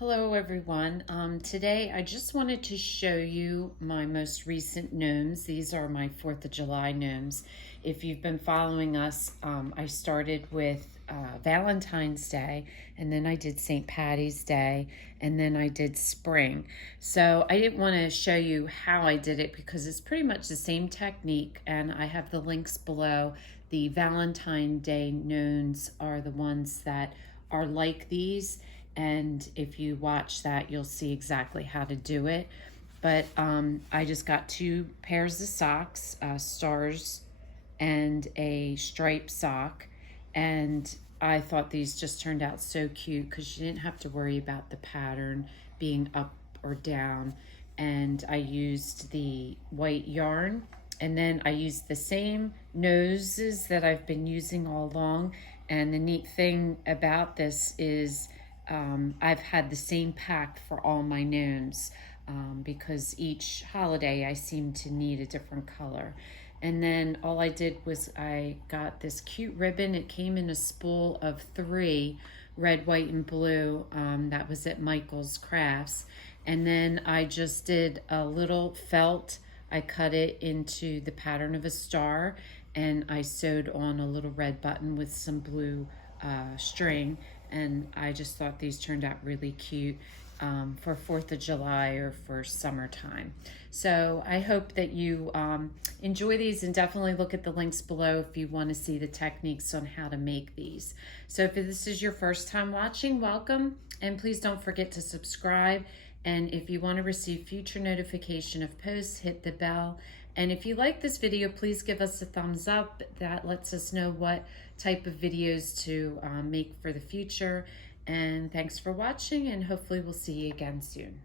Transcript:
Hello everyone. Today I just wanted to show you my most recent gnomes. These are my 4th of July gnomes. If you've been following us, I started with Valentine's Day, and then I did St. Patty's Day, and then I did spring. So I didn't want to show you how I did it because it's pretty much the same technique, and I have the links below. The Valentine Day gnomes are the ones that are like these, and if you watch that you'll see exactly how to do it. But I just got 2 pairs of socks, stars and a striped sock, and I thought these just turned out so cute because you didn't have to worry about the pattern being up or down. And I used the white yarn, and then I used the same noses that I've been using all along. And the neat thing about this is I've had the same pack for all my gnomes, because each holiday I seem to need a different color. And then all I did was I got this cute ribbon. It came in a spool of 3, red, white, and blue. That was at Michael's Crafts. And then I just did a little felt. I cut it into the pattern of a star, and I sewed on a little red button with some blue string. And I just thought these turned out really cute for 4th of July or for summertime. So I hope that you enjoy these, and definitely look at the links below if you want to see the techniques on how to make these. So if this is your first time watching, welcome, and please don't forget to subscribe. And if you want to receive future notification of posts, hit the bell. And if you like this video, please give us a thumbs up. That lets us know what type of videos to make for the future. And thanks for watching, and hopefully we'll see you again soon.